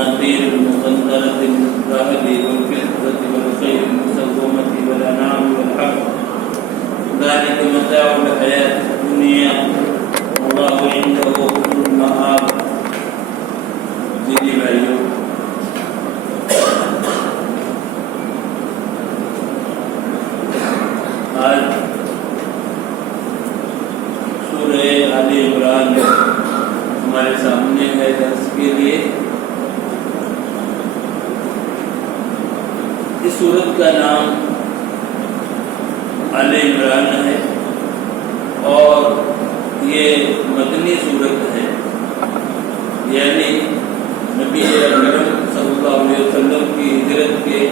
والقناطير المقنطرة من الذهب والفضة والخيل المسومة والأنعام والحرث ذلك متاع الحياة الدنيا والله عنده حسن المآب. جی بھائیو، آج سورہ آل عمران ہمارے سامنے ہے درس کے لیے. اس سورت کا نام آل عمران ہے اور یہ مدنی سورت ہے، یعنی نبی اکرم صلی اللہ علیہ وسلم کی ہجرت کے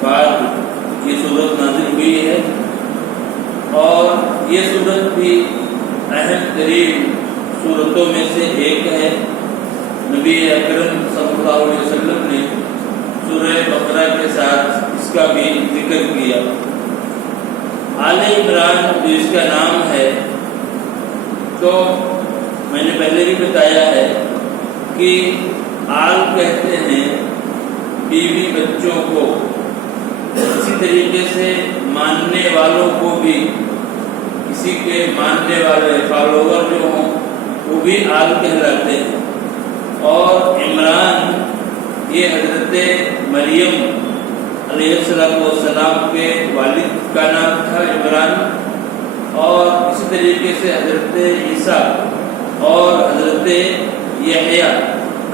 بعد یہ سورت نازل ہوئی ہے. اور یہ سورت بھی اہم ترین سورتوں میں سے ایک ہے. نبی اکرم صلی اللہ علیہ وسلم نے سورہ بقرہ کے ساتھ اس کا بھی ذکر کیا. آل عمران جو اس کا نام ہے، تو میں نے پہلے بھی بتایا ہے کہ آل کہتے ہیں بیوی بچوں کو، اسی طریقے سے ماننے والوں کو بھی، کسی کے ماننے والے فالوور جو ہوں وہ بھی آل کہلاتے ہیں. اور عمران یہ حضرت مریم علیہ السلام کے والد کا نام تھا عمران. اور اسی طریقے سے حضرت عیسیٰ اور حضرت یحییٰ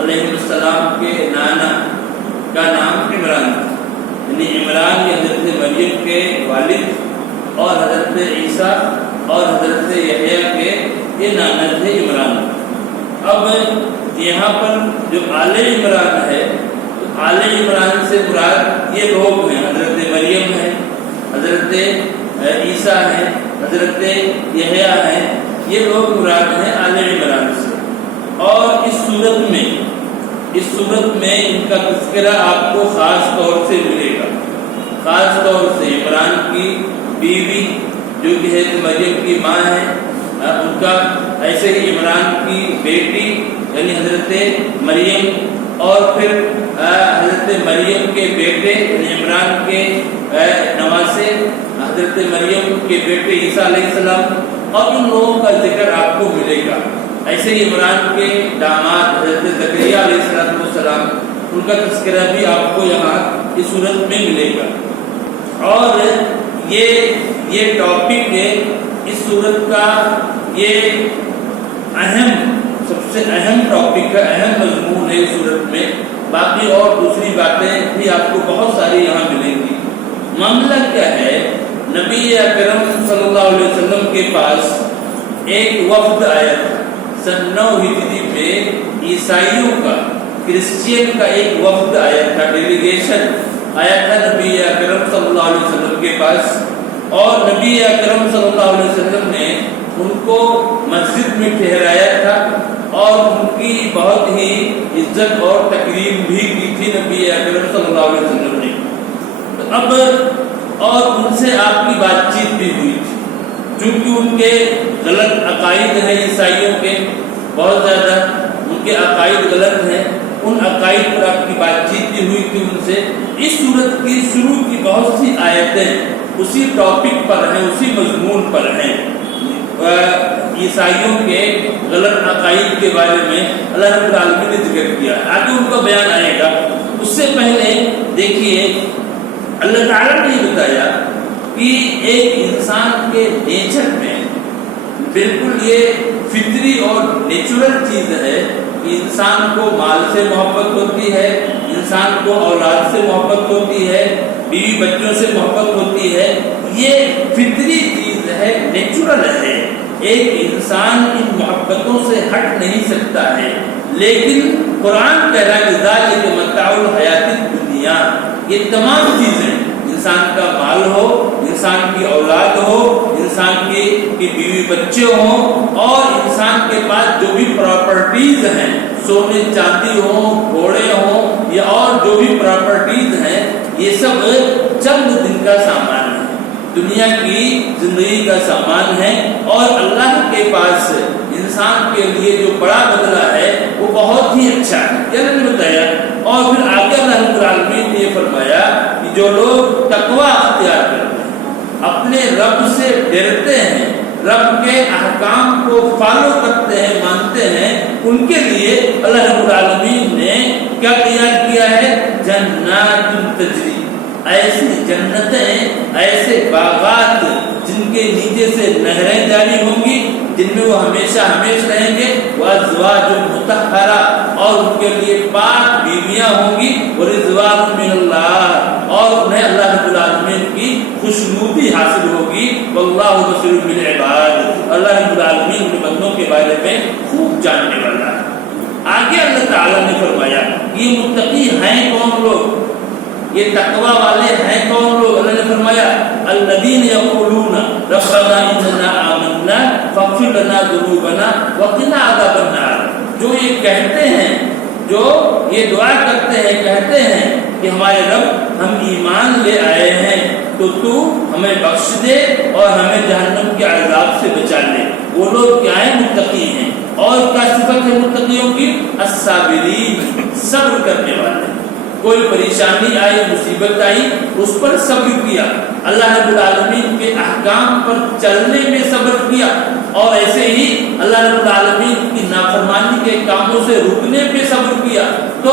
علیہ السلام کے نانا کا نام عمران تھا. یعنی عمران یہ حضرت مریم کے والد اور حضرت عیسیٰ اور حضرت یحییٰ کے یہ نانا تھے عمران. اب یہاں پر جو آل عمران ہے، تو آل عمران سے مراد یہ لوگ ہیں، حضرت مریم ہے، حضرت عیسیٰ ہیں، حضرت یحییٰ ہیں، یہ لوگ مراد ہیں آل عمران سے. اور اس صورت میں ان کا تذکرہ آپ کو خاص طور سے ملے گا. خاص طور سے عمران کی بیوی جو کہ حضرت مریم کی ماں ہے ان کا، ایسے ہی عمران کی بیٹی یعنی حضرت مریم، اور پھر حضرت مریم کے بیٹے یعنی عمران کے نواسے حضرت مریم کے بیٹے عیسیٰ علیہ السلام، اور ان لوگوں کا ذکر آپ کو ملے گا. ایسے ہی عمران کے داماد حضرت زکریا علیہ السلام، ان کا تذکرہ بھی آپ کو یہاں اس صورت میں ملے گا. اور یہ ٹاپک ہے اس صورت کا، یہ سب سے اہم ٹاپک ہے، اہم مضمون ہے اس صورت میں. باقی اور دوسری باتیں بھی آپ کو بہت ساری یہاں ملیں گی. معاملہ کیا ہے؟ نبی اکرم صلی اللہ علیہ وسلم کے پاس ایک وفد آیا تھا. سن 9 ہجری میں عیسائیوں کا، کرسچین کا ایک وفد آیا تھا، ڈیلیگیشن آیا تھا نبی اکرم صلی اللہ علیہ وسلم کے پاس. اور نبی اکرم صلی اللہ علیہ وسلم نے ان کو مسجد میں ٹھہرایا تھا اور ان کی بہت ہی عزت اور تکریم بھی کی تھی نبی اکرم صلی اللہ علیہ وسلم نے. اب اور ان سے آپ کی بات چیت بھی ہوئی تھی، چونکہ ان کے غلط عقائد ہیں عیسائیوں کے، بہت زیادہ ان کے عقائد غلط ہیں. ان عقائد پر آپ کی بات چیت بھی ہوئی تھی ان سے. اس صورت کی شروع کی بہت سی آیتیں اسی ٹاپک پر ہیں، اسی مضمون پر ہیں. عیسائیوں کے غلط عقائد کے بارے میں اللہ رب العالمین نے ذکر کیا. آگے ان کا بیان آئے گا. اس سے پہلے دیکھیے اللہ تعالیٰ نے یہ بتایا کہ ایک انسان کے نیچر میں بالکل یہ فطری اور نیچرل چیز ہے کہ انسان کو مال سے محبت ہوتی ہے، انسان کو اولاد سے محبت ہوتی ہے، بیوی بچوں سے محبت ہوتی ہے. یہ فطری چیز ہے، نیچرل ہے. ایک انسان ان محبتوں سے ہٹ نہیں سکتا ہے. لیکن قرآن کہہ رہا ہے کہ ذالک متاع الحیات الدنیا، یہ تمام چیزیں، انسان کا مال ہو، انسان کی اولاد ہو، انسان کی بیوی بچے ہوں، اور انسان کے پاس جو بھی پراپرٹیز ہیں، سونے چاندی ہوں، گھوڑے ہوں، یا اور جو بھی پراپرٹیز ہیں، یہ سب چند دن کا سامان ہے، دنیا کی زندگی کا سامان ہے. اور اللہ کے پاس انسان کے لیے جو بڑا بدلہ ہے وہ بہت ہی اچھا ہے، یہ نے بتایا. اور پھر آگے اللہ رب العالمین نے یہ فرمایا کہ جو لوگ تقوی اختیار کرتے ہیں، اپنے رب سے ڈرتے ہیں، رب کے احکام کو فالو کرتے ہیں، مانتے ہیں، ان کے لیے اللہ رب العالمین نے کیا تیار کیا ہے؟ جنات تجری، ایسی جنتیں، ایسے باغات جن کے نیچے سے نہریں جاری ہوں گی، جن میں وہ ہمیشہ ہمیشہ رہیں گے، وازواج مطہرہ، اور ان کے لیے پاک بیویاں ہوں گی، ورضوان من اللہ، اور انہیں اللہ رب العالمین کی خوشنودی حاصل ہوگی، واللہ بصیر بالعباد، اللہ رب العالمین اپنے بندوں کے بارے میں خوب جاننے والا ہے۔ آگے اللہ تعالیٰ نے فرمایا یہ متقی ہیں کون لوگ، یہ تقوی والے ہیں کون لوگ؟ اللہ نے فرمایا الذین یقولون ربنا اننا آمنا فاغفر لنا ذنوبنا وقنا عذاب النار، جو یہ کہتے ہیں، جو یہ دعا کرتے ہیں، کہتے ہیں کہ ہمارے رب ہم ایمان لے آئے ہیں تو تو ہمیں بخش دے اور ہمیں جہنم کے عذاب سے بچا لے۔ وہ لوگ کیا ہیں؟ متقی ہیں۔ اور کیا صفت ہے متقیوں کی؟ الصابرین، صبر کرنے والے، کوئی پریشانی آئی، مصیبت آئی، اس پر صبر کیا، اللہ رب العالمین کے احکام پر چلنے میں صبر کیا، اور ایسے ہی اللہ رب العالمین کی نافرمانی کے کاموں سے رکنے پہ صبر کیا، تو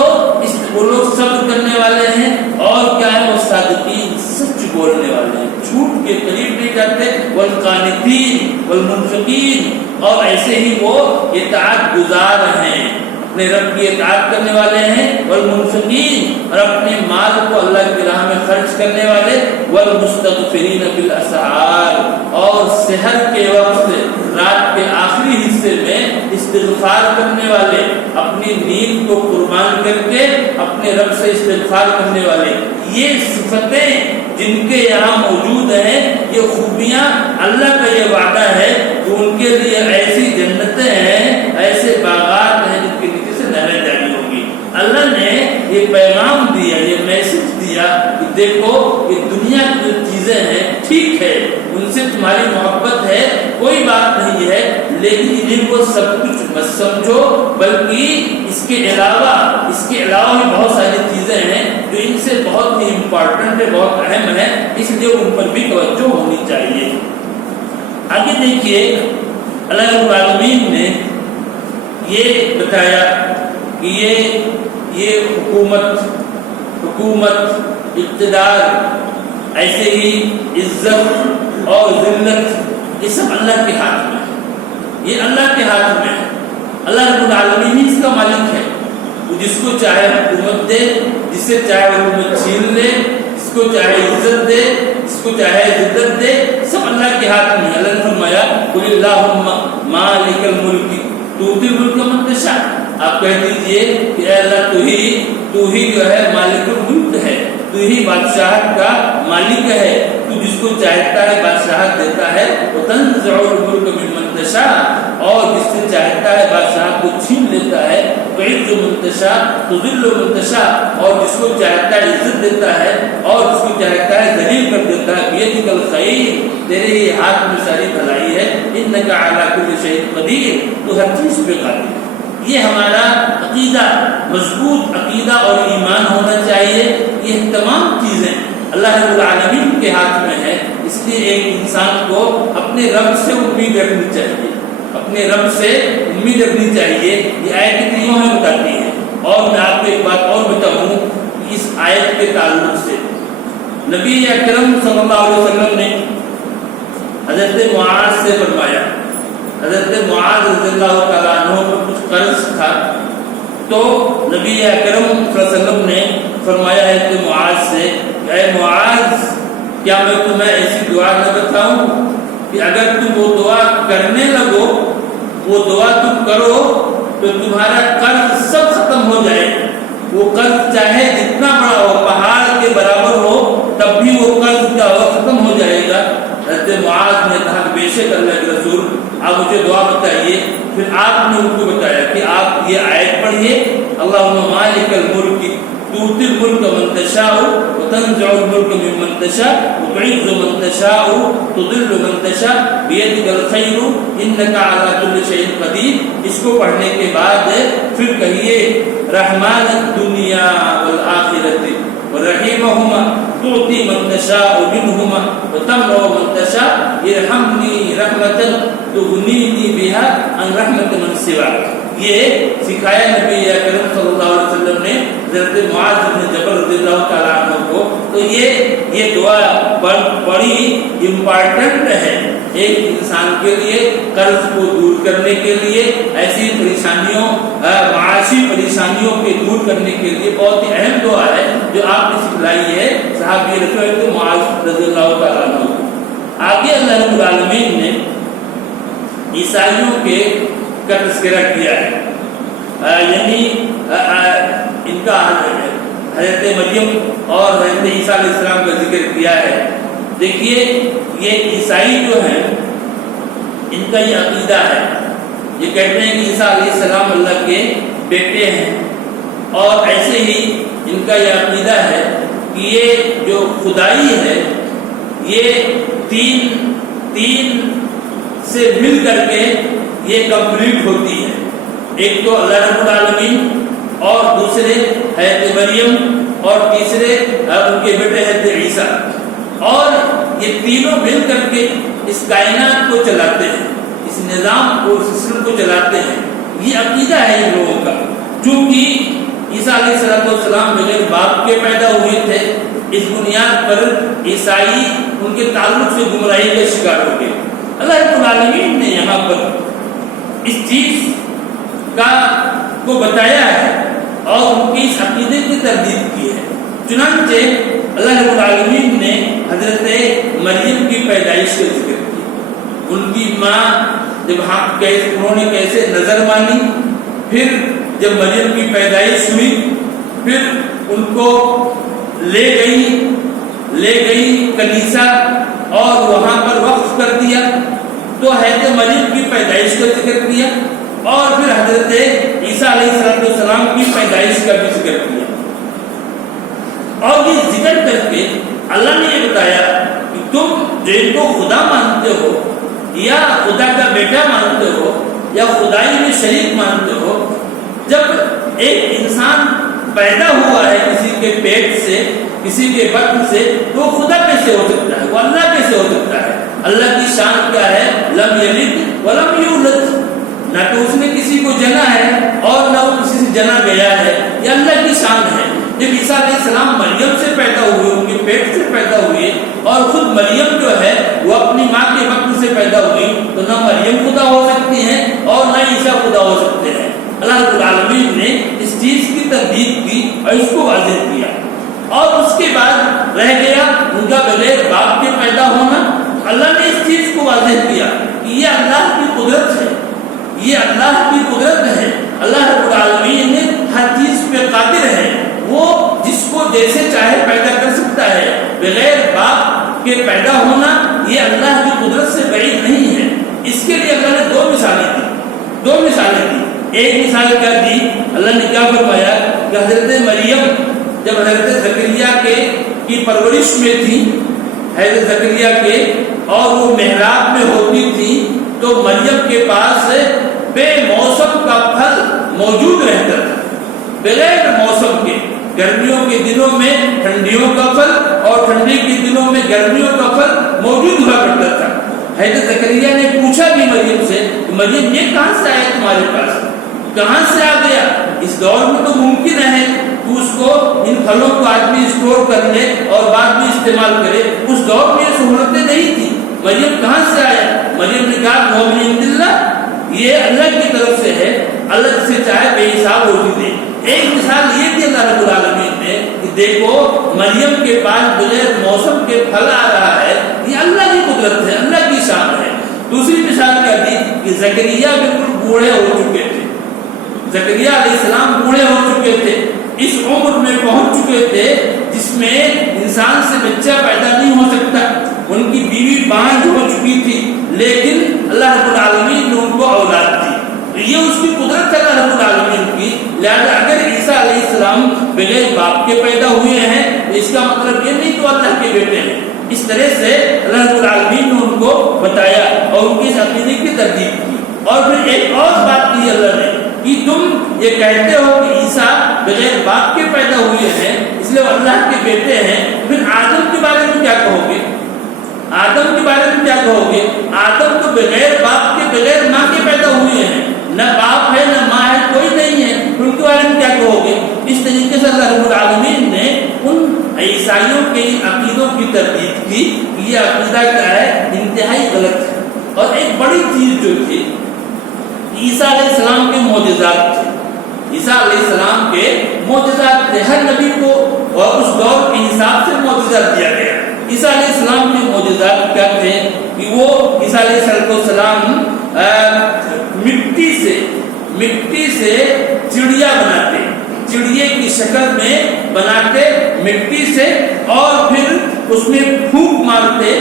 وہ لوگ صبر کرنے والے ہیں۔ اور کیا ہے؟ وہ صادقین، سچ بولنے والے ہیں، جھوٹ کے قریب نہیں جاتے، والقانتین والمنفقین، اور ایسے ہی وہ اطاعت گزار ہیں، اپنے رب کی اطاعت کرنے والے ہیں، والمنفقین، اور اپنے مال کو اللہ کی راہ میں خرچ کرنے والے، والمستغفرین بالاسحار، اور سحر کے وقت، رات کے آخری حصے میں استغفار کرنے والے، اپنی نیند کو قربان کر کے اپنے رب سے استغفار کرنے والے۔ یہ صفتیں جن کے یہاں موجود ہیں، یہ خوبیاں، اللہ کا یہ وعدہ ہے کہ ان کے لیے ایسی جنتیں ہیں، ایسے باغات ہیں جن کے نیچے سے نہریں جاری ہوں گی۔ اللہ نے یہ پیغام دیا، یہ میسج دیا کہ دیکھو یہ دنیا کی جو چیزیں ہیں ٹھیک ہے، ان سے تمہاری محبت ہے، کوئی بات نہیں ہے، لیکن انہیں کو سب کچھ مت سمجھو، بلکہ اس کے علاوہ بھی بہت ساری چیزیں ہیں جو ان سے بہت ہی امپورٹنٹ ہے، بہت اہم ہے، اس لیے ان پر بھی توجہ ہونی چاہیے۔ آگے دیکھیے اللہ رب العالمین نے یہ بتایا کہ یہ حکومت، اقتدار، ایسے ہی عزت اور ذلت، یہ سب اللہ کے ہاتھ میں ہے، یہ اللہ کے ہاتھ میں ہے۔ اللہ رب العالمین ہی اس کا مالک ہے، وہ جس کو چاہے حکومت دے، جس سے چاہے حکومت چھین لے، جس کو چاہے عزت دے، جس کو چاہے ذلت دے، سب اللہ کے ہاتھ میں ہے۔ اللہ نے فرمایا قل اللہم مالک الملک تؤتی الملک من تشاء، آپ کہہ دیجئے کہ اے اللہ تو ہی جو ہے مالک الملک ہے، تو ہی بادشاہت کا مالک ہے، تو جس کو چاہتا ہے بادشاہت دیتا ہے، وتنزع الملک ممن تشاء، اور جس سے چاہتا ہے بادشاہت کو چھین لیتا ہے، تعز من تشاء تذل من تشاء، اور جس کو چاہتا ہے عزت دیتا ہے، اور جس کو چاہتا ہے ذلیل کر دیتا ہے۔ بیدک الخیر، تیرے ہی ہاتھ میں ساری بھلائی ہے، انک علی کل شیء قدیر، تو ہر چیز پہ قادر ہے۔ یہ ہمارا عقیدہ، مضبوط عقیدہ اور ایمان ہونا چاہیے۔ یہ تمام چیزیں اللہ رب العالمین کے ہاتھ میں ہے، اس لیے ایک انسان کو اپنے رب سے امید رکھنی چاہیے، اپنے رب سے امید رکھنی چاہیے۔ یہ آیت کریمہ میں بتاتی ہے۔ اور میں آپ کو ایک بات اور بتاؤں اس آیت کے تعلق سے، نبی اکرم صلی اللہ علیہ وسلم نے حضرت معاذ سے فرمایا، حضرت معاذ رضی اللہ تعالیٰ عنہ پر کچھ قرض تھا، تو نبی اکرم صلی اللہ علیہ وسلم نے فرمایا ہے کہ معاذ سے، اے معاذ کیا میں تمہیں ایسی دعا نہ بتاؤں کہ اگر تم وہ دعا کرنے لگو، وہ دعا تم کرو تو تمہارا قرض سب ختم ہو جائے، وہ قرض چاہے جتنا بڑا ہو، پہاڑ کے برابر ہو، تب بھی وہ قرض کیا ہو، ختم ہو جائے گا۔ حضرت معاذ نے کہا بے شک اللہ کے رسول، آپ مجھے دعا بتائیے۔ پھر آپ نے ان کو بتایا کہ آپ یہ آیت پڑھیے، اللہم مالک الملک تؤتی الملک من تشاء وتنزع الملک ممن تشاء وتعز من تشاء تذل من تشاء بیدک الخیر انک علی کل شیء قدیر۔ اس کو پڑھنے کے بعد پھر کہیے رحمان الدنیا تعطي من تشاء منهما وتمنع من تشاء ارحمني رحمة تغنيني بها عن رحمة من سواك. یہ سکھایا نبی اکرم صلی اللہ علیہ وسلم نے حضرت معاذ بن جبل رضی اللہ تعالیٰ عنہ کو. تو یہ دعا بڑی امپارٹنٹ ہے ایک انسان کے لیے، قرض کو دور کرنے کے لیے، ایسی پریشانیوں معاشی پریشانیوں کے دور کرنے کے لیے بہت ہی اہم دعا ہے جو آپ نے سکھلائی ہے صحابی رسول معاذ رضی اللہ تعالیٰ عنہ کو. آگے اللہ رب العالمین نے عیسائیوں کے کا تذکرہ کیا ہے، یعنی ان کا حضرت مریم اور حضرت عیسیٰ علیہ السلام کا ذکر کیا ہے. دیکھیے یہ عیسائی جو ہیں ان کا یہ عقیدہ ہے، یہ کہتے ہیں کہ عیسیٰ علیہ السلام اللہ کے بیٹے ہیں، اور ایسے ہی ان کا یہ عقیدہ ہے کہ یہ جو خدائی ہے یہ تین سے مل کر کے یہ کمپلیٹ ہوتی ہے. ایک تو اللہ رب العالمین، اور دوسرے حضرت مریم، اور تیسرے ان کے بیٹے حضرت عیسیٰ، اور یہ تینوں مل کر کے اس کائنات کو چلاتے ہیں، اس نظام کو، سسٹم کو چلاتے ہیں. یہ عقیدہ ہے ان لوگوں کا. چونکہ عیسیٰ علیہ السلام بغیر باپ کے پیدا ہوئے تھے، اس بنیاد پر عیسائی ان کے تعلق سے گمراہی کا شکار ہو گئے. اللہ رب العالمین نے یہاں پر اس چیز کو بتایا ہے اور ان کی اس عقیدے کی تردید کی ہے. چنانچہ اللہ رب العالمین نے حضرت مریم کی پیدائش کا ذکر کیا. ان کی ماں جب انہوں نے کیسے نظر مانی، پھر جب مریم کی پیدائش ہوئی پھر ان کو لے گئی کنیسہ اور وہاں پر وقف کر دیا. تو حضرت مریم کی پیدائش کا ذکر کیا اور پھر حضرت عیسیٰ علیہ السلام کی پیدائش کا بھی ذکر کیا. اور یہ ذکر کر کے اللہ نے یہ بتایا کہ تم جن کو خدا مانتے ہو یا خدا کا بیٹا مانتے ہو یا خدائی میں شریک مانتے ہو، جب ایک انسان پیدا ہوا ہے کسی کے پیٹ سے، کسی کے بطن سے، تو خدا کیسے ہو سکتا ہے؟ وہ اللہ کیسے ہو سکتا ہے؟ اللہ کی شان کیا ہے؟ لم یلد ولم یولد، نہ تو اس نے کسی کو جنا ہے اور نہ وہ کسی سے جنا گیا ہے. یہ اللہ کی شان ہے. جب عیسیٰ علیہ السلام مریم سے پیدا ہوئے، ان کے پیٹ سے پیدا ہوئے، اور خود مریم جو ہے وہ اپنی ماں کے بطن سے پیدا ہوئی، تو نہ مریم خدا ہو سکتی ہیں اور نہ عیسیٰ خدا ہو سکتے ہیں. اللہ رب العالمین نے اس چیز کی تردید کی اور اس کو واضح کیا. اور اس کے بعد رہ گیا ان کا بغیر باپ کے پیدا ہونا. اللہ نے اس چیز کو واضح کیا کہ یہ اللہ کی قدرت ہے، یہ اللہ کی قدرت ہے. اللہ رب العالمین نے ہر چیز پہ قادر ہے، وہ جس کو جیسے چاہے پیدا کر سکتا ہے. بغیر باپ کے پیدا ہونا یہ اللہ کی قدرت سے بعید نہیں ہے. اس کے لیے اللہ نے دو مثالیں دی. ایک مثال کیا دی؟ اللہ نے کیا فرمایا کہ حضرت مریم جب حضرت زکریا کی پرورش میں تھی، حضرت زکریا کے، اور وہ محراب میں ہوتی تھی، تو مریم کے پاس بے موسم کا پھل موجود رہتا تھا، بغیر موسم کے. گرمیوں کے دنوں میں ٹھنڈیوں کا پھل اور ٹھنڈی کے دنوں میں گرمیوں کا پھل موجود ہوا کرتا تھا. حضرت زکریا نے پوچھا بھی مریم سے کہ مریم یہ کہاں سے آیا تمہارے پاس، کہاں سے آ گیا؟ اس دور میں تو ممکن ہے تو اس کو ان پھلوں کو آدمی اسٹور کر لے اور بعد میں استعمال کرے. اس دور میں یہ سہولتیں نہیں تھی. مریم کہاں سے آیا؟ مریم نے کہا مومن اللہ، یہ اللہ کی طرف سے ہے، اللہ سے چاہے بے حساب روزی دے. ایک مثال یہ دی اللہ رب العالمین نے کہ دیکھو مریم کے پاس بغیر موسم کے پھل آ رہا ہے، یہ اللہ کی قدرت ہے، اللہ کی شان ہے. دوسری مثال کیا دی کہ زکریا بالکل بوڑھے ہو چکے تھے. زکریا علیہ السلام بوڑھے ہو چکے تھے، اس عمر میں پہنچ چکے تھے جس میں انسان سے بچہ پیدا نہیں ہو سکتا. ان کی بیوی بانجھ ہو چکی تھی، لیکن اللہ رب العالمین نے ان کو اولاد دی. یہ اس کی قدرت ہے اللہ رب العالمین کی. لہذا اگر عیسیٰ علیہ السلام بغیر باپ کے پیدا ہوئے ہیں تو اس کا مطلب یہ نہیں تو اللہ کے بیٹے ہیں. اس طرح سے اللہ رب العالمین نے ان کو بتایا اور ان کی عقیدے کی تردید کی. اور پھر ایک اور بات کی اللہ نے کہ تم یہ کہتے ہو کہ عیسیٰ بغیر باپ کے پیدا ہوئے ہیں، اس لیے وہ اللہ کے بیٹے ہیں، پھر آدم کے بارے میں کیا کہو گے؟ آدم کے بارے میں کیا کہو گے؟ آدم تو بغیر باپ کے بغیر ماں کے پیدا ہوئے ہیں، نہ باپ ہے نہ ماں ہے، کوئی نہیں ہے، ان کے بارے میں کیا کہو گے؟ اس طریقے سے اللہ رب العالمین نے ان عیسائیوں کے عقیدوں کی تردید کی، یہ عقیدہ کیا ہے؟ انتہائی غلط ہے۔ اور ایک بڑی چیز جو تھی، عیسیٰ علیہ السلام کے معجزات تھے، عیسیٰ علیہ السلام کے معجزات تھے، ہر نبی کو اور اس دور کے حساب سے معجزات دیا گیا۔ عیسیٰ علیہ السلام کے معجزات کیا تھے کہ وہ عیسیٰ علیہ السلام مٹی سے چڑیا بناتے، چڑیے کی شکل میں بناتے مٹی سے، اور پھر اس میں پھونک مارتے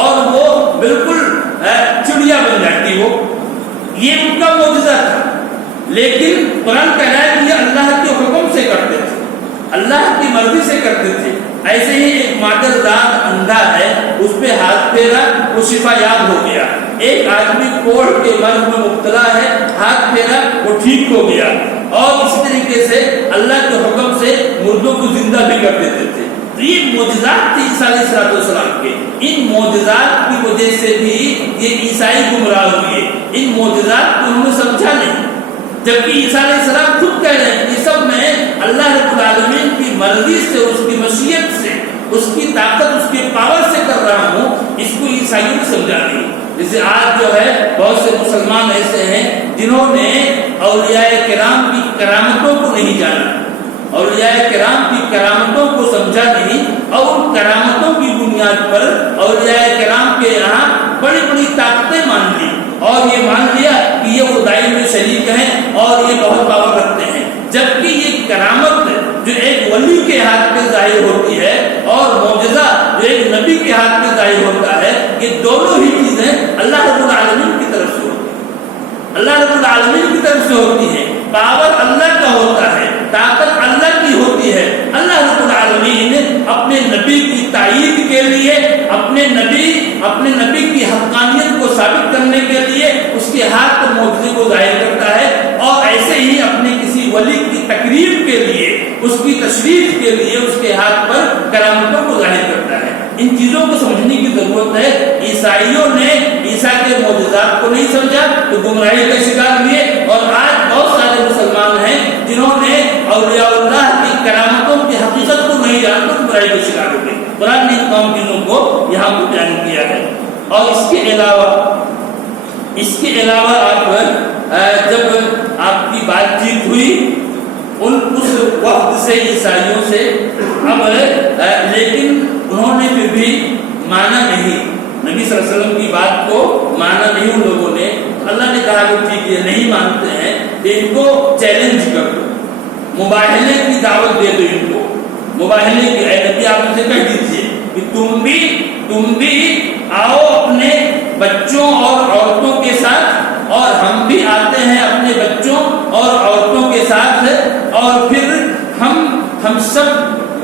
اور وہ بالکل چڑیا بن جاتی وہ، یہ ان کا معجزہ تھا۔ لیکن قرآن کہہ رہا ہے کہ یہ اللہ کے حکم سے کرتے تھے، اللہ کی مرضی سے کرتے تھے۔ ایسے ہی ایک مادر دار اندھا ہے، اس پہ ہاتھ پھیرا، وہ شفا یاب ہو گیا۔ ایک آدمی کوڑ کے مرض میں مبتلا ہے، ہاتھ پھیرا، وہ ٹھیک ہو گیا۔ اور اسی طریقے سے اللہ کے حکم سے مردوں کو زندہ بھی کر دیتے تھے۔ تو یہ معجزات تھے عیسیٰ علیہ السلام کے۔ ان معجزات کی وجہ سے بھی یہ عیسائی گمراہ ہوئے، ان معجزات کو انہوں نے سمجھا نہیں، جبکہ عیسیٰ علیہ السلام خود کہہ رہے ہیں کہ سب میں اللہ رب العالمین کی مرضی سے، اس کی مشیت سے، اس کی طاقت، اس کے پاور سے کر رہا ہوں۔ اس کو عیسائیوں نے سمجھا نہیں۔ جیسے آج جو ہے بہت سے مسلمان ایسے ہیں جنہوں نے اولیاء کرام کی کرامتوں کو نہیں جانا، اولیاء کرام کی کرامتوں کو سمجھا نہیں، اور ان کرامتوں کی بنیاد پر اولیاء کرام کے یہاں بڑی بڑی طاقتیں مان لی، اور یہ مان لیا کہ یہ خدائی میں شریک ہیں اور یہ بہت پاور رکھتے ہیں، جبکہ یہ کرامت جو ایک ولی کے ہاتھ میں ظاہر ہوتی ہے اور معجزہ جو ایک نبی کے ہاتھ میں ظاہر ہوتا ہے، یہ دونوں ہی چیزیں اللہ رب العالمین کی طرف سے ہوتی ہیں، اللہ رب العالمین کی طرف سے ہوتی ہیں۔ پاور اللہ کا ہوتا ہے، طاقت اللہ کی ہوتی ہے۔ اللہ رب العالمین اپنے نبی کی تائید کے لیے، اپنے نبی کی حقانیت کو ثابت کرنے کے لیے اس کے ہاتھ پر معجزے کو ظاہر کرتا ہے، اور ایسے ہی اپنے کسی ولی کی تقریب کے لیے، اس کی تشریف کے لیے اس کے ہاتھ پر کرامتوں کو ظاہر کرتا ہے۔ ان چیزوں کو سمجھنے کی ضرورت ہے۔ عیسائیوں نے عیسیٰ کے معجزات کو نہیں سمجھا تو گمراہی کا شکار ہوئے، اور آج بہت سارے مسلمان ہیں جنہوں نے اولیاء اللہ کی کرامتوں کی حقیقت کو نہیں جانا تو گمراہی کا شکار ہو گئے۔ قرآن نے ان تمام چیزوں کو یہاں پر بیان کیا ہے۔ اور اس کے علاوہ آپ جب آپ کی بات چیت ہوئی اس وقت سے عیسائیوں سے، اب لیکن انہوں نے پھر بھی مانا نہیں، نبی صلی اللہ علیہ وسلم کی بات کو مانا نہیں ان لوگوں نے۔ اللہ نے کہا کہ ٹھیک ہے، نہیں مانتے ہیں، ان کو چیلنج کر دو، مباہلے کی دعوت دے دو ان کو، مباہلے کی۔ اے نبی آپ ان سے کہہ دیجیے کہ تم بھی آؤ اپنے بچوں اور عورتوں کے ساتھ، اور ہم بھی آتے ہیں اپنے بچوں اور عورتوں کے ساتھ، اور پھر ہم سب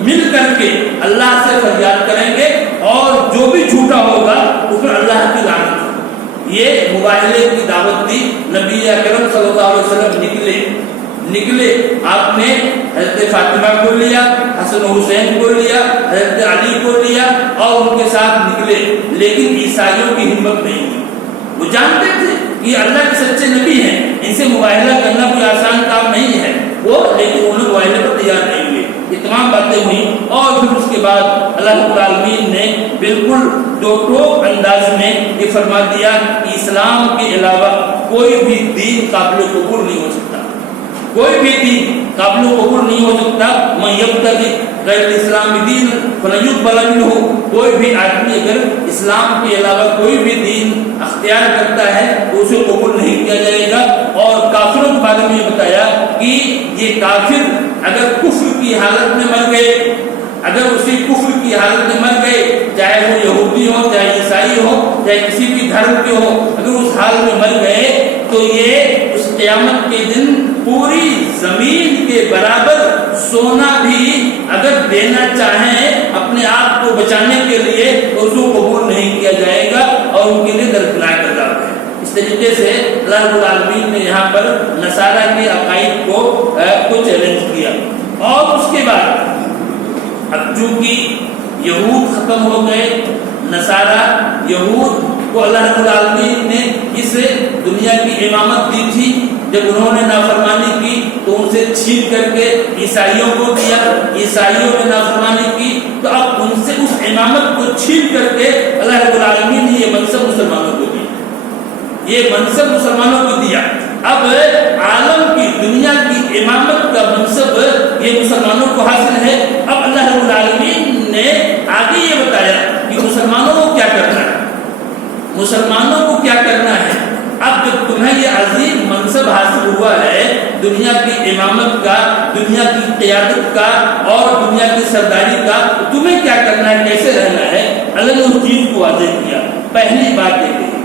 مل کر کے اللہ سے فریاد کریں گے، اور جو بھی جھوٹا ہوگا اس پر اللہ کی لعنت ہوگی۔ یہ مباہلے کی دعوت دی۔ نبی اکرم صلی اللہ علیہ وسلم نکلے، آپ نے حضرت فاطمہ کو لیا، حسن حسین کو لیا، حضرت علی کو لیا، اور ان کے ساتھ نکلے، لیکن عیسائیوں کی ہمت نہیں ہوئی۔ وہ جانتے تھے کہ اللہ کے سچے نبی ہیں، ان سے مباہلہ کرنا کوئی آسان کام نہیں ہے، لیکن انہوں نے مباہلے پر تیار نہیں ہوئے۔ یہ تمام باتیں ہوئیں، اور پھر اس کے بعد اللہ رب العالمین نے بالکل دو ٹوک انداز میں یہ فرما دیا کہ اسلام کے علاوہ کوئی بھی دین قابل قبول نہیں ہو سکتا، کوئی بھی دین قابل قبول نہیں ہو سکتا۔ من یبتغی غیر الاسلام دین فلن یقبل منہ، کوئی بھی آدمی اگر اسلام کے علاوہ کوئی بھی دین اختیار کرتا ہے تو اسے قبول نہیں کیا جائے گا۔ اور کافروں کے بارے میں یہ بتایا کہ یہ کافر اگر کفر کی حالت میں مر گئے، اگر اسی کفر کی حالت میں مر گئے، چاہے وہ یہودی ہو، چاہے عیسائی ہو، چاہے کسی بھی دھرم کے ہو، اگر اس حال میں مر گئے تو یہ اس قیامت کے دن پوری زمین کے برابر سونا بھی اگر دینا چاہیں اپنے آپ کو بچانے کے لیے تو اس کو قبول نہیں کیا جائے گا، اور ان کے لیے دردناک عذاب ہے۔ اس طریقے سے اللہ رب العالمین نے یہاں پر نصارہ کے عقائد کو چیلنج کیا۔ اور اس کے بعد اب چونکہ یہود ختم ہو گئے، نصارہ یہود کو اللہ رب العالمین نے اس دنیا کی امامت دی تھی، جب انہوں نے نافرمانی کی تو ان سے چھین کر کے عیسائیوں کو دیا، عیسائیوں نے نافرمانی کی تو اب ان سے اس امامت کو چھین کر کے اللہ رب العالمین نے یہ منصب مسلمانوں کو دیا، یہ منصب مسلمانوں کو دیا۔ اب عالم کی دنیا کی امامت کا منصب یہ مسلمانوں کو حاصل ہے۔ اب اللہ رب العالمین نے آگے یہ بتایا کہ مسلمانوں کو کیا کرنا ہے، مسلمانوں کو کیا کرنا ہے۔ اب جب تمہیں یہ عظیم منصب حاصل ہوا ہے دنیا کی امامت کا، دنیا کی قیادت کا اور دنیا کی سرداری کا، تو تمہیں کیا کرنا ہے، کیسے رہنا ہے، اللہ نے اس چیز کو واضح کیا۔ پہلی بات یہ کہی،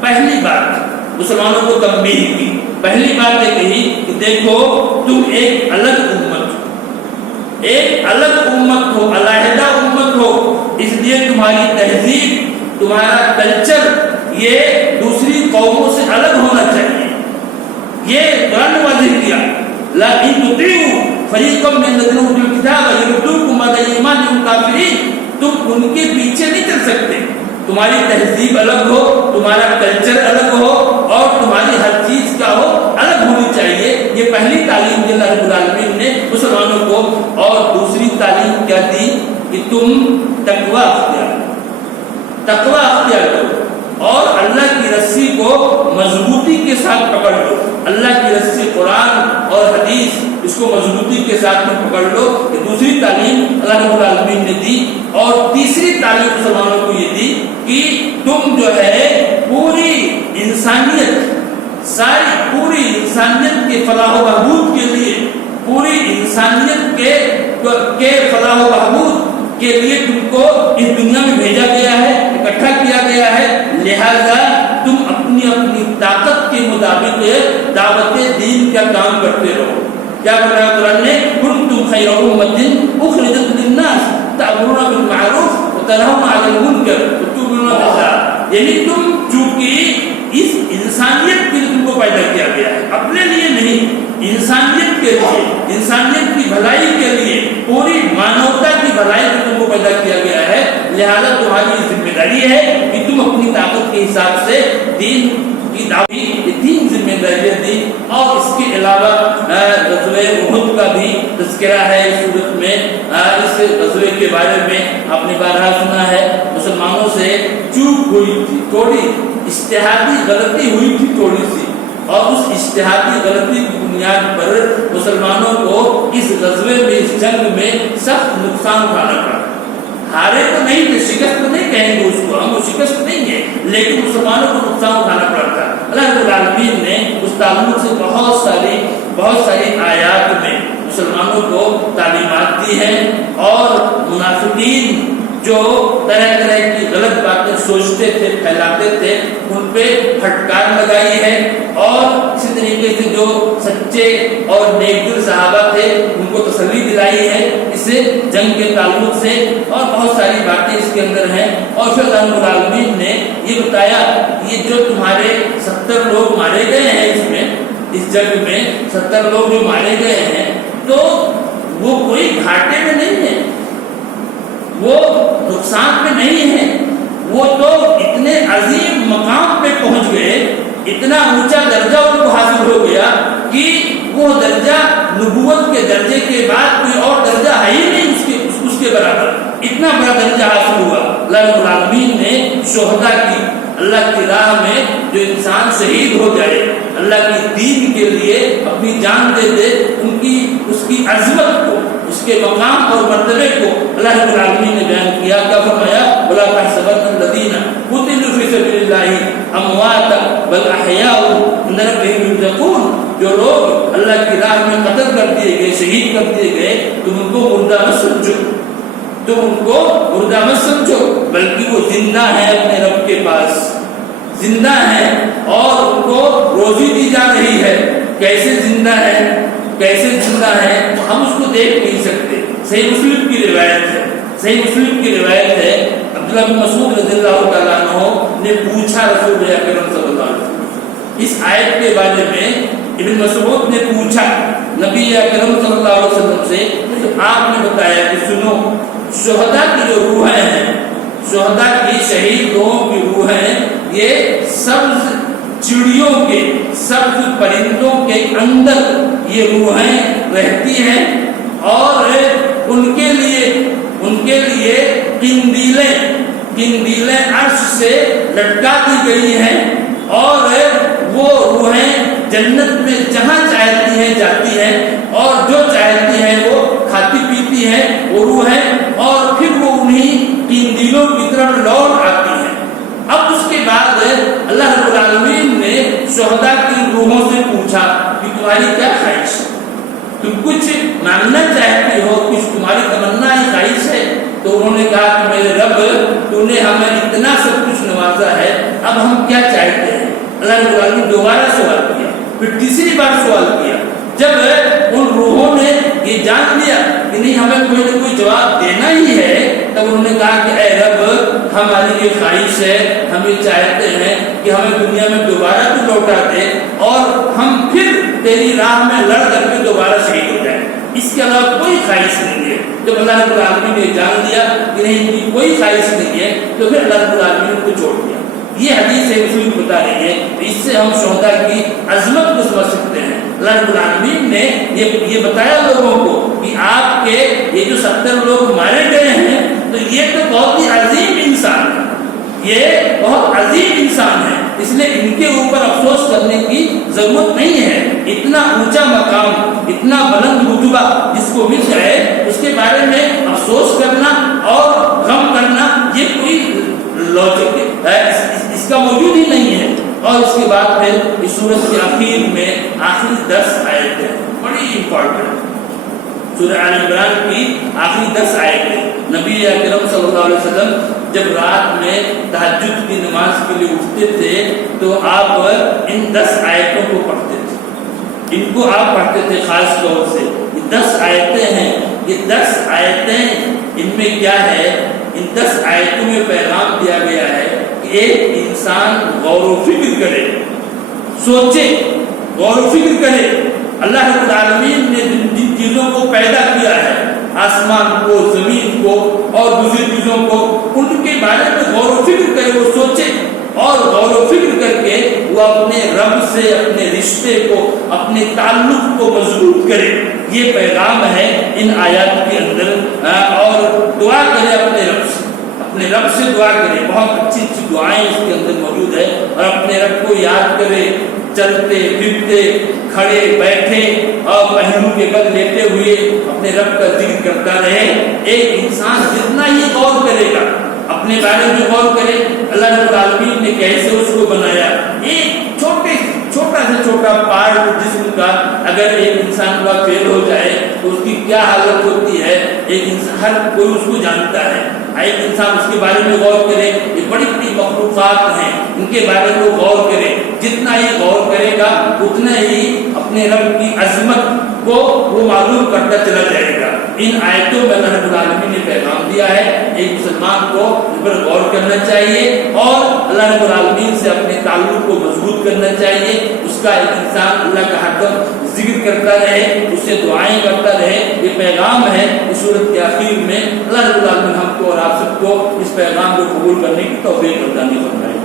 پہلی بات مسلمانوں کو تنبیہ کی، پہلی بات یہ کہی کہ دیکھو تم ایک الگ امت ہو، ایک الگ امت ہو، علیحدہ امت ہو، اس لیے تمہاری تہذیب، تمہارا کلچر یہ دوسری قوموں سے الگ ہونا چاہیے۔ یہ قرآن نے واضح کیا، لا ان تطیعوا فریقا من الذین اوتوا الکتاب یردوکم بعد ایمانکم کافرین، تم ان کے پیچھے نہیں چل سکتے، تمہاری تہذیب الگ ہو، تمہارا کلچر الگ ہو اور تمہاری ہر چیز کا ہو الگ ہونی چاہیے۔ یہ پہلی تعلیم دی اللہ رب العالمین نے مسلمانوں کو، اور دوسری تعلیم کیا دی کہ تم تقوی اختیار کرو اور اللہ کی رسی کو مضبوطی کے ساتھ پکڑ لو، اللہ کی رسی قرآن اور حدیث، اس کو مضبوطی کے ساتھ میں پکڑ لو۔ یہ دوسری تعلیم اللہ رب العالمین نے دی۔ اور تیسری تعلیم مسلمانوں کو یہ دی کہ تم جو ہے پوری انسانیت، ساری پوری انسانیت کے فلاح و بہبود کے لیے، پوری انسانیت کے فلاح و بہبود کے لیے تم کو اس دنیا میں بھیجا گیا ہے، اکٹھا کیا گیا ہے، لہذا تم اپنی اپنی طاقت کے مطابق دعوت دین کا کام کرتے رہو۔ کیا فرمایا قرآن نے، کنتم خیر امۃ اخرجت للناس تأمرون بالمعروف وتنہون عن المنکر وتؤمنون باللہ، یعنی تم چونکہ اس انسانیت کے لیے تم کو پیدا کیا گیا ہے، اپنے لیے نہیں، انسانیت کے لیے، انسانیت کی بھلائی کے لیے، پوری مانوتا کی بھلائی کے تم کو پیدا کیا گیا ہے، لہذا تمہاری ذمہ داری ہے کہ تم اپنی طاقت کے حساب سے دین کی دعوت، یہ تین ذمہ داریاں دی۔ اور اس کے علاوہ غزوہ احد کا بھی تذکرہ ہے اس صورت میں۔ اس غزوے کے بارے میں آپ نے بارہا سنا ہے، مسلمانوں سے چوک ہوئی تھی، تھوڑی اجتہادی غلطی ہوئی تھی تھوڑی سی، اور اس اجتہادی غلطی کی بنیاد پر مسلمانوں کو اس غزوے میں، اس جنگ میں سخت نقصان اٹھانا پڑا۔ ہارے تو نہیں تھے، شکست تو نہیں کہیں گے اس کو ہم، وہ شکست نہیں ہے، لیکن مسلمانوں کو نقصان اٹھانا پڑا تھا۔ اللہ رب العالمین نے اس تعلق سے بہت ساری آیات میں مسلمانوں کو تعلیمات دی ہیں، اور منافقین جو طرح طرح کی غلط باتیں سوچتے تھے، پھیلاتے تھے، ان پہ پھٹکار لگائی ہے، اور اسی طریقے سے جو سچے اور نیک دل صحابہ تھے ان کو تسلی دلائی ہے اس جنگ کے تعلق سے، اور بہت ساری باتیں اس کے اندر ہیں۔ اور پھر اللہ رب العالمین نے یہ بتایا یہ جو تمہارے 70 لوگ مارے گئے ہیں اس جنگ میں 70 لوگ جو مارے گئے ہیں، تو وہ کوئی گھاٹے میں نہیں ہے، وہ نقصان میں نہیں ہے، وہ تو اتنے عظیم مقام پہ پہنچ گئے، اتنا اونچا درجہ ان کو حاصل ہو گیا کہ وہ درجہ نبوت کے درجے کے بعد کوئی اور درجہ ہے ہی نہیں اس کے برابر، اتنا بڑا درجہ حاصل ہوا۔ اللہ رب العالمین نے شہداء کی، اللہ کی راہ میں جو انسان شہید ہو جائے، اللہ کی دین کے لیے اپنی جان دے دے، اس کی عظمت کو، اس کے مقام اور مرتبے کو اللہ رب العالمین نے بیان کیا۔ کیا فرمایا، وَلَا تَحْسَبَنَّ الَّذِينَ قُتِلُوا فِي سَبِيلِ اللَّهِ أَمْوَاتًا بَلْ أَحْيَاءٌ عِندَ رَبِّهِمْ يُرْزَقُونَ، جو لوگ اللہ کی راہ میں قتل کر دیے گئے، شہید کر دیے گئے، تم ان کو مردہ مت سمجھو، تم ان کو مردہ مت سمجھو، بلکہ وہ زندہ ہیں اپنے رب کے پاس، زندہ ہیں، اور ان کو روزی دی جا رہی ہے۔ کیسے زندہ ہے، کیسے زندہ ہے، ہم اس کو دیکھ نہیں سکتے۔ صحیح مسلم کی روایت ہے، صحیح مسلم کی روایت ہے، عبداللہ بن مسعود رضی اللہ تعالیٰ عنہ نے پوچھا رسول اکرم صلی اللہ علیہ وسلم اس آیت کے بارے میں، ابن مسعود نے پوچھا نبی اکرم صلی اللہ علیہ وسلم سے، تو آپ نے بتایا کہ سنو، شہداء کی جو روحیں ہیں، شہداء کی شہید لوگوں کی روحیں یہ سبز چڑیوں کے، سبز پرندوں کے اندر یہ روحیں رہتی ہیں، اور ان کے لیے قندیلیں عرش سے لٹکا دی گئی ہیں، اور وہ روحیں جنت میں جہاں چاہتی ہیں جاتی ہیں، اور جو چاہتی ہیں وہ کھاتی پیتی ہیں وہ روحیں، اور پھر وہ انہی قندیلوں کی طرف لوٹ آتی ہیں۔ اب اس کے بعد اللہ رب العالمین نے شہداء کی روحوں سے پوچھا کہ تمہاری کیا خواہش ہے، تم کچھ مانگنا چاہتے ہو، کچھ تمہاری تمنا ہے، خواہش ہے؟ تو انہوں نے کہا کہ میرے رب، تو نے ہمیں اتنا سب کچھ نوازا ہے، اب ہم کیا چاہتے ہیں؟ اللہ رب العالمین دوبارہ سوال کیا، پھر تیسری بار سوال کیا۔ جب ان روحوں نے یہ جان لیا کہ نہیں ہمیں کوئی نہ کوئی جواب دینا ہی ہے، تب انہوں نے کہا کہ اے رب، ہماری یہ خواہش ہے، ہم یہ چاہتے ہیں کہ ہمیں دنیا میں دوبارہ تو لوٹا دے، اور ہم پھر تیری راہ میں لڑ کر کے دوبارہ شہید ہو جائیں، اس کے علاوہ کوئی خواہش نہیں ہے۔ جب اللہ رب العالمین نے جان لیا کہ نہیں ان کی کوئی خواہش نہیں ہے، تو پھر اللہ رب العالمین کو چھوڑ دیا۔ یہ حدیث رسول بتا رہی ہے، اس سے ہم شہداء کی عظمت کو سمجھ سکتے ہیں۔ اللہ رب العالمین نے یہ بتایا لوگوں کو کہ آپ کے یہ جو 70 لوگ مارے گئے ہیں، تو یہ تو بہت ہی عظیم انسان ہے، یہ بہت عظیم انسان ہے، اس لیے ان کے اوپر افسوس کرنے کی ضرورت نہیں ہے۔ اتنا اونچا مقام، اتنا بلند رتبہ جس کو مل جائے، اس کے بارے میں افسوس کرنا اور غم کرنا یہ کوئی لاجک ہے، اس کا موجود ہی نہیں ہے۔ اور اس کے بعد پھر اس سورت کے آخر میں آخری 10 آیتیں بڑی امپورٹنٹ، سورہ آل عمران کی آخری 10 آیتیں۔ نبی اکرم صلی اللہ علیہ وسلم جب رات میں تہجد کی نماز کے لیے اٹھتے تھے تو آپ ان 10 آیتوں کو پڑھتے تھے، ان کو آپ پڑھتے تھے خاص طور سے۔ یہ 10 آیتیں ہیں، یہ 10 آیتیں، ان میں کیا ہے؟ ان 10 آیتوں میں پیغام دیا گیا ہے کہ ایک انسان غور و فکر کرے، سوچے، غور و فکر کرے۔ اللہ رب العالمین نے جن چیزوں کو پیدا کیا ہے، آسمان کو، زمین کو اور دوسری چیزوں کو، ان کے بارے میں غور و فکر کرے، وہ سوچے، اور غور و فکر کر کے وہ اپنے رب سے اپنے رشتے کو، اپنے تعلق کو مضبوط کرے۔ یہ پیغام ہے ان آیات کے اندر، اور دعا کرے اپنے رب سے دعا کرے۔ بہت اچھی اچھی دعائیں اس کے اندر موجود ہے، اور اپنے رب کو یاد کرے، چلتے پھرتے، کھڑے بیٹھے اور پہلو کے بل لیتے ہوئے اپنے رب کا ذکر کرتا رہے۔ ایک انسان جتنا ہی غور کرے گا، اپنے بارے میں غور کرے، اللہ رب العالمین نے کیسے اس کو بنایا، ایک چھوٹا سے چھوٹا پارٹ جسم کا اگر ایک انسان کا فیل ہو جائے تو اس کی کیا حالت ہوتی ہے، ایک انسان، ہر کوئی اس کو جانتا ہے۔ ایک انسان اس کے بارے میں غور کرے، یہ بڑی بڑی مخلوقات ہیں، ان کے بارے میں غور کرے، جتنا ہی غور کرے گا اتنا ہی اپنے رب کی عظمت کو وہ معلوم کرتا چلا جائے گا۔ ان آیتوں میں اللہ رب العالمین نے پیغام دیا ہے، ایک مسلمان کو اس پر غور کرنا چاہیے، اور اللہ رب العالمین سے اپنے تعلق کو مضبوط کرنا چاہیے۔ اس کا ایک انسان اللہ کا ہر دم ذکر کرتا رہے، اس سے دعائیں کرتا رہے۔ یہ پیغام ہے اس سورت کے آخر میں۔ اللہ رب العالمین ہم کو اور آپ سب کو اس پیغام کو قبول کرنے کی توفیق عطا فرمائے۔